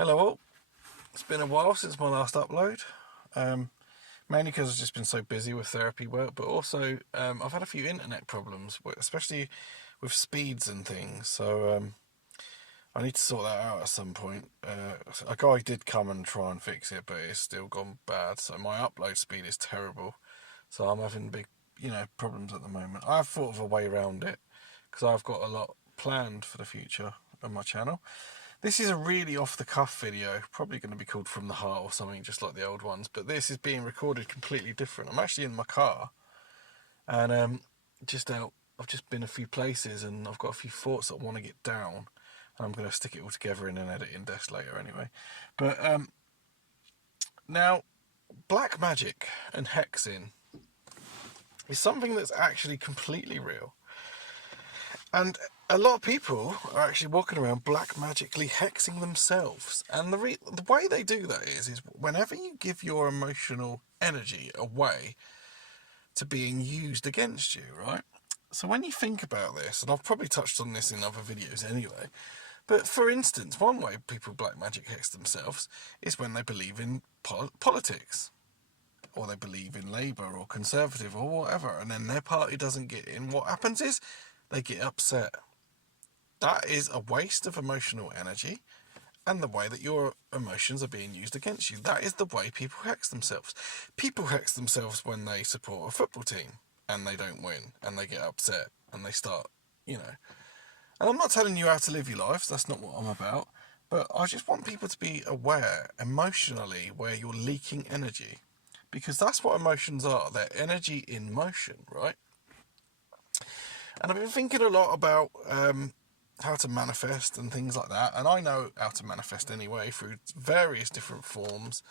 Hello all. It's been a while since my last upload, mainly because I've just been so busy with therapy work, but also I've had a few internet problems, especially with speeds and things, so I need to sort that out at some point. A guy did come and try and fix it, but it's still gone bad, so my upload speed is terrible, so I'm having big, problems at the moment. I've thought of a way around it, because I've got a lot planned for the future on my channel. This is a really off-the-cuff video, probably going to be called From the Heart or something, just like the old ones, but this is being recorded completely different. I'm actually in my car, and just out, I've just been a few places, and I've got a few thoughts that I want to get down, and I'm going to stick it all together in an editing desk later anyway. But now, black magic and hexing is something that's actually completely real. And a lot of people are actually walking around black magically hexing themselves. And the way they do that is whenever you give your emotional energy away to being used against you, right? So when you think about this, and I've probably touched on this in other videos anyway, but for instance, one way people black magic hex themselves is when they believe in politics, or they believe in Labour or Conservative or whatever, and then their party doesn't get in. What happens is they get upset. That is a waste of emotional energy and the way that your emotions are being used against you. That is the way people hex themselves. People hex themselves when they support a football team and they don't win and they get upset and they start, And I'm not telling you how to live your lives, that's not what I'm about, but I just want people to be aware emotionally where you're leaking energy, because that's what emotions are. They're energy in motion, right? And I've been thinking a lot about how to manifest and things like that. And I know how to manifest anyway through various different forms.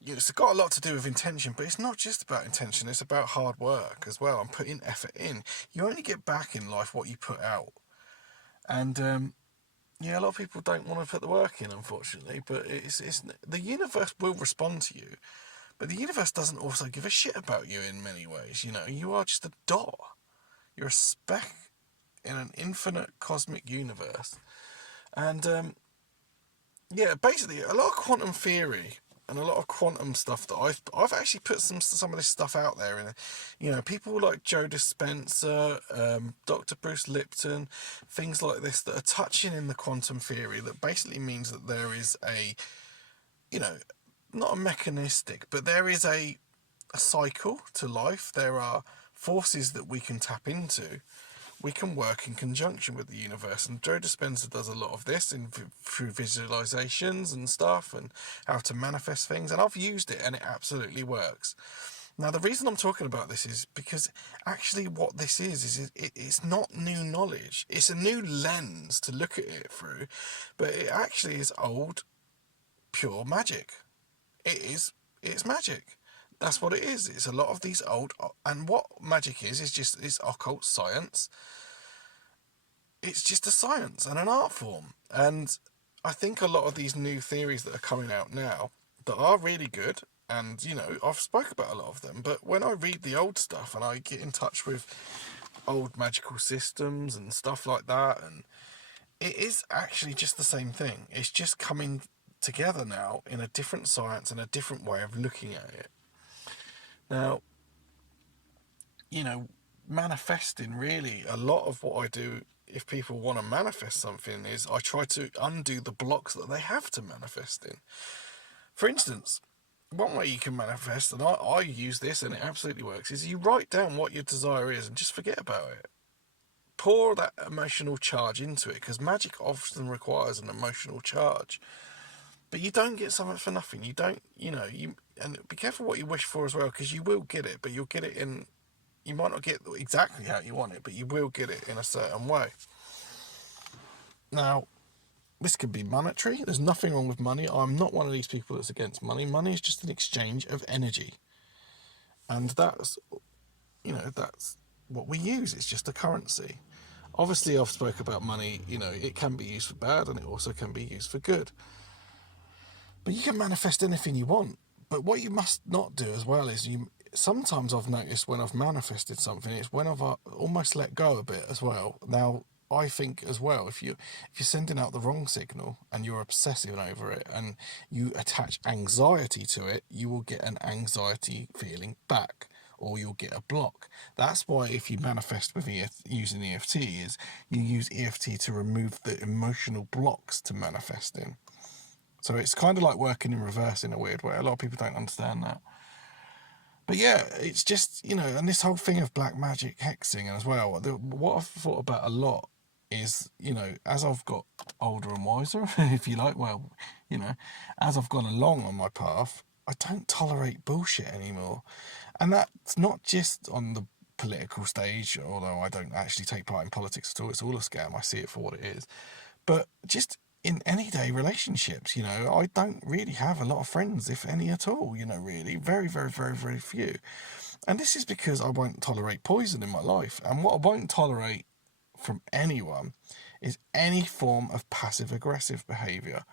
It's got a lot to do with intention, but it's not just about intention. It's about hard work as well and putting effort in. You only get back in life what you put out. And a lot of people don't want to put the work in, unfortunately. But it's the universe will respond to you. But the universe doesn't also give a shit about you in many ways. You are just a dot. You're a speck in an infinite cosmic universe. And basically a lot of quantum theory and a lot of quantum stuff that I've actually put some of this stuff out there, and people like Joe Dispenza, Dr. Bruce Lipton, things like this that are touching in the quantum theory that basically means that there is not a mechanistic, but there is a cycle to life. There are forces that we can tap into. We can work in conjunction with the universe, and Joe Dispenza does a lot of this through visualizations and stuff, and how to manifest things, and I've used it and it absolutely works. Now, the reason I'm talking about this is because actually what this is it's not new knowledge. It's a new lens to look at it through, but it actually is old, pure magic. It's magic. That's what it is. It's a lot of these old, and what magic is occult science. It's just a science and an art form. And I think a lot of these new theories that are coming out now that are really good, and I've spoke about a lot of them, but when I read the old stuff and I get in touch with old magical systems and stuff like that, and it is actually just the same thing. It's just coming together now in a different science and a different way of looking at it. Now, manifesting, really, a lot of what I do, if people want to manifest something, is I try to undo the blocks that they have to manifest in. For instance, one way you can manifest, and I use this and it absolutely works, is you write down what your desire is and just forget about it. Pour that emotional charge into it, because magic often requires an emotional charge. But you don't get something for nothing. You don't, and be careful what you wish for as well, because you will get it, but you'll get it in, you might not get exactly how you want it, but you will get it in a certain way. Now, this could be monetary. There's nothing wrong with money. I'm not one of these people that's against money. Money is just an exchange of energy. And that's what we use. It's just a currency. Obviously, I've spoke about money, it can be used for bad and it also can be used for good. But you can manifest anything you want. But what you must not do as well is sometimes I've noticed when I've manifested something, it's when I've almost let go a bit as well. Now, I think as well, if you're sending out the wrong signal and you're obsessing over it and you attach anxiety to it, you will get an anxiety feeling back, or you'll get a block. That's why if you manifest with using EFT, is you use EFT to remove the emotional blocks to manifest in. So it's kind of like working in reverse in a weird way. A lot of people don't understand that. But yeah, it's just, and this whole thing of black magic hexing as well, what I've thought about a lot is, as I've got older and wiser, if you like, well, as I've gone along on my path, I don't tolerate bullshit anymore. And that's not just on the political stage, although I don't actually take part in politics at all. It's all a scam. I see it for what it is. But just in anyday relationships, I don't really have a lot of friends, if any at all, really. Very, very, very, very few. And this is because I won't tolerate poison in my life. And what I won't tolerate from anyone is any form of passive-aggressive behaviour.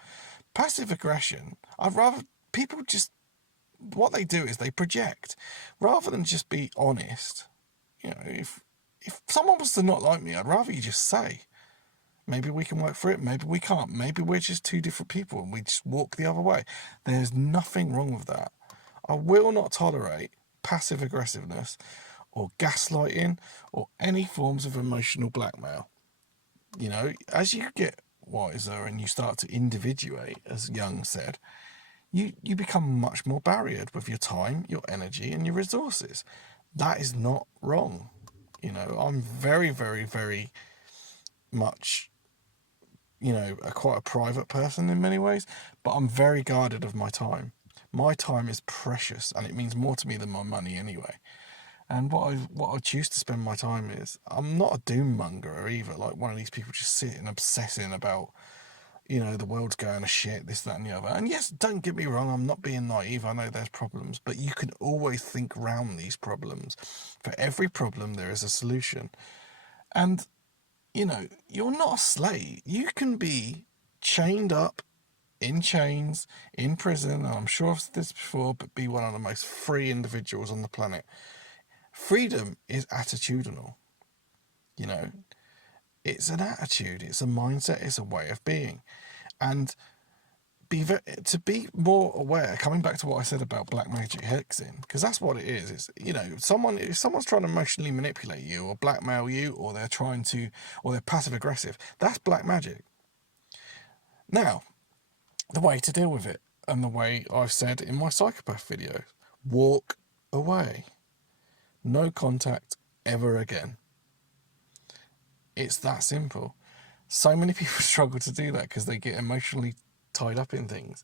Passive aggression, I'd rather people just, what they do is they project. Rather than just be honest, if someone was to not like me, I'd rather you just say, maybe we can work through it, maybe we can't, maybe we're just two different people and we just walk the other way. There's nothing wrong with that. I will not tolerate passive aggressiveness or gaslighting or any forms of emotional blackmail. As you get wiser and you start to individuate, as Jung said, you become much more barriered with your time, your energy, and your resources. That is not wrong. I'm very, very, very much, quite a private person in many ways, but I'm very guarded of my time. My time is precious, and it means more to me than my money anyway. And what I choose to spend my time is, I'm not a doom monger either, like one of these people just sitting obsessing about, the world's going to shit, this, that, and the other. And yes, don't get me wrong, I'm not being naive. I know there's problems, but you can always think around these problems. For every problem, there is a solution. And, you're not a slave. You can be chained up in chains, in prison, and I'm sure I've said this before, but be one of the most free individuals on the planet. Freedom is attitudinal. It's an attitude, it's a mindset, it's a way of being. And to be more aware, coming back to what I said about black magic hexing, because that's what it is. It's, if someone's trying to emotionally manipulate you or blackmail you, or they're passive aggressive, that's black magic. Now, the way to deal with it, and the way I've said in my psychopath video, walk away. No contact ever again. It's that simple. So many people struggle to do that because they get emotionally tied up in things.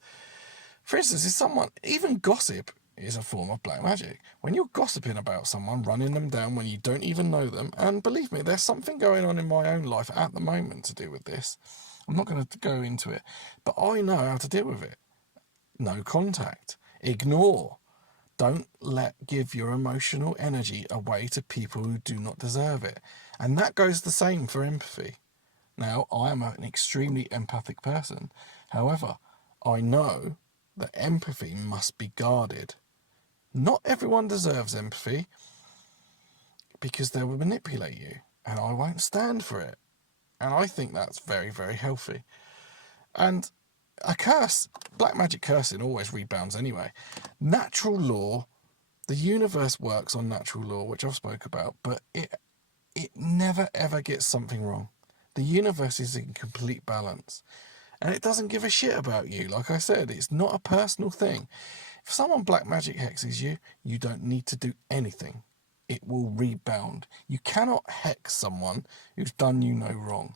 For instance, even gossip is a form of black magic. When you're gossiping about someone, running them down when you don't even know them, and believe me, there's something going on in my own life at the moment to do with this. I'm not going to go into it, but I know how to deal with it. No contact. Ignore. Don't give your emotional energy away to people who do not deserve it. And that goes the same for empathy. Now, I am an extremely empathic person. However, I know that empathy must be guarded. Not everyone deserves empathy because they will manipulate you, and I won't stand for it. And I think that's very, very healthy. And a curse, black magic cursing always rebounds anyway. Natural law, the universe works on natural law, which I've spoke about, but it never ever gets something wrong. The universe is in complete balance, and it doesn't give a shit about you. Like I said, it's not a personal thing. If someone black magic hexes you, you don't need to do anything. It will rebound. You cannot hex someone who's done you no wrong.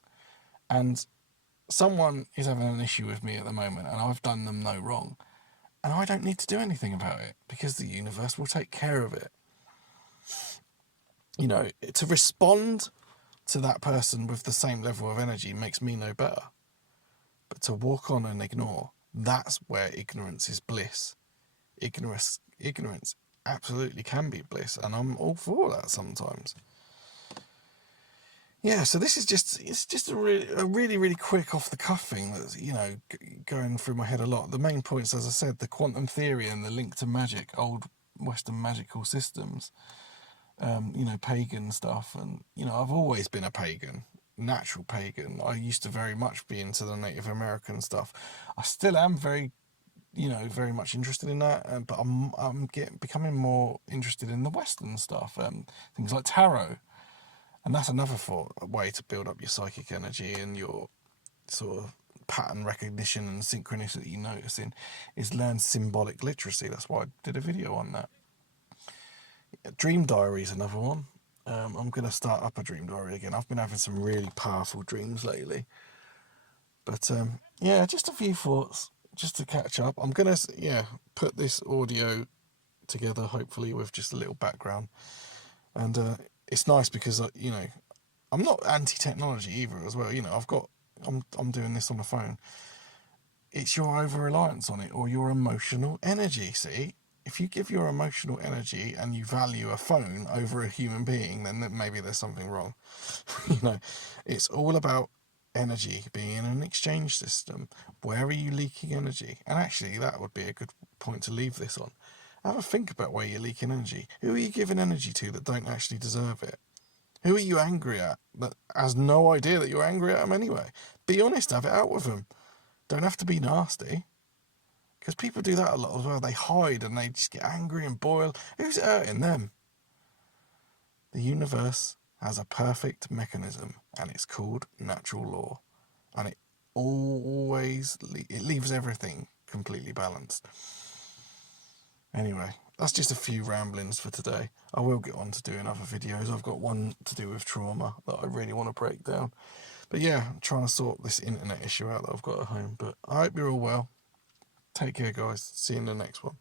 And someone is having an issue with me at the moment, and I've done them no wrong. And I don't need to do anything about it because the universe will take care of it. To respond to that person with the same level of energy makes me no better. But to walk on and ignore, that's where ignorance is bliss. Ignorance absolutely can be bliss, and I'm all for that sometimes. Yeah, so this is just a really, really quick off the cuff thing that's, going through my head a lot. The main points, as I said, the quantum theory and the link to magic, old Western magical systems, pagan stuff. And, I've always been a pagan. natural pagan. I used to very much be into the Native American stuff. I still am very, very much interested in that, but I'm becoming more interested in the Western stuff, things like tarot, and that's another way to build up your psychic energy and your sort of pattern recognition and synchronicity noticing, is learn symbolic literacy. That's why I did a video on that. Dream diary is another one. I'm going to start up a dream diary again. I've been having some really powerful dreams lately. But yeah, just a few thoughts just to catch up. I'm going to put this audio together, hopefully, with just a little background. And it's nice because, I'm not anti-technology either as well. I'm doing this on the phone. It's your over-reliance on it or your emotional energy, see? If you give your emotional energy and you value a phone over a human being, then maybe there's something wrong. It's all about energy being in an exchange system. Where are you leaking energy? And actually, that would be a good point to leave this on. Have a think about where you're leaking energy. Who are you giving energy to that don't actually deserve it? Who are you angry at that has no idea that you're angry at them anyway? Be honest, have it out with them. Don't have to be nasty. Because people do that a lot as well. They hide and they just get angry and boil. Who's it hurting them? The universe has a perfect mechanism, and it's called natural law. And it leaves everything completely balanced. Anyway, that's just a few ramblings for today. I will get on to doing other videos. I've got one to do with trauma that I really want to break down. But yeah, I'm trying to sort this internet issue out that I've got at home. But I hope you're all well. Take care, guys. See you in the next one.